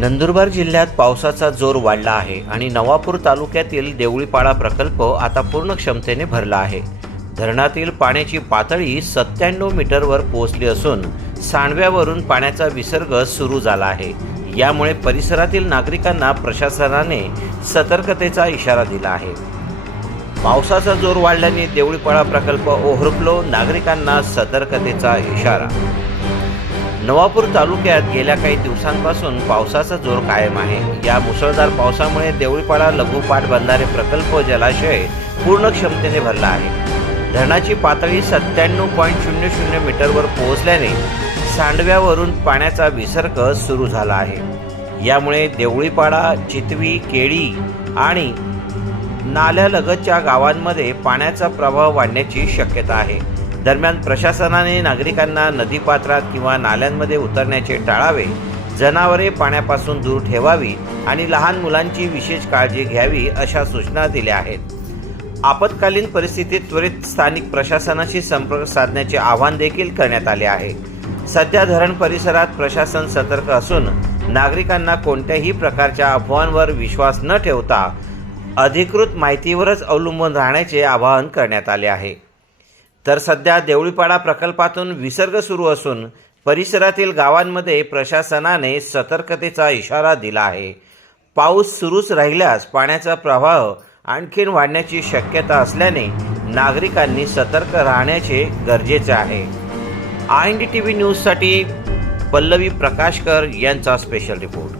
नंदुरबार जिल्ह्यात पावसाचा जोर वाढला आहे आणि नवापूर तालुक्यातील देवळीपाडा प्रकल्प आता पूर्ण क्षमतेने भरला आहे. धरणातील पाण्याची पातळी सत्त्याण्णव मीटरवर पोहोचली असून सांडव्यावरून पाण्याचा विसर्ग सुरू झाला आहे. यामुळे परिसरातील नागरिकांना प्रशासनाने सतर्कतेचा इशारा दिला आहे. पावसाचा जोर वाढल्याने देवळीपाडा प्रकल्प ओव्हरफ्लो नागरिकांना सतर्कतेचा इशारा नवापूर तालुक्यात गेल्या काही दिवसांपासून पावसाचा जोर कायम आहे. या मुसळधार पावसामुळे देवळीपाडा लघुपाठ बनणारे प्रकल्प जलाशय पूर्ण क्षमतेने भरला आहे. धरणाची पातळी सत्त्याण्णव पॉईंट शून्य शून्य मीटरवर पोहोचल्याने सांडव्यावरून पाण्याचा विसर्ग सुरू झाला आहे. यामुळे देवळीपाडा चितवी केळी आणि नाल्यालगतच्या गावांमध्ये पाण्याचा प्रवाह वाढण्याची शक्यता आहे. दरम्यान प्रशासनाने नागरिकांना नदीपात्रात किंवा नाल्यांमध्ये उतरण्याचे टाळावे जनावरे पाण्यापासून दूर ठेवावी आणि लहान मुलांची विशेष काळजी घ्यावी अशा सूचना दिल्या आहेत. आपत्कालीन परिस्थितीत त्वरित स्थानिक प्रशासनाशी संपर्क साधण्याचे आवाहन देखील करण्यात आले आहे. सध्या धरण परिसरात प्रशासन सतर्क असून नागरिकांना कोणत्याही प्रकारच्या अफवांवर विश्वास न ठेवता अधिकृत माहितीवरच अवलंबून राहण्याचे आवाहन करण्यात आले आहे. तर सध्या देवळीपाडा प्रकल्पातून विसर्ग सुरू असून परिसरातील गावांमध्ये प्रशासनाने सतर्कतेचा इशारा दिला आहे. पाऊस सुरूच राहिल्यास पाण्याचा प्रवाह आणखीन वाढण्याची शक्यता असल्याने नागरिकांनी सतर्क राहण्याचे गरजेचे आहे. I N D T V न्यूजसाठी पल्लवी प्रकाशकर यांचा स्पेशल रिपोर्ट.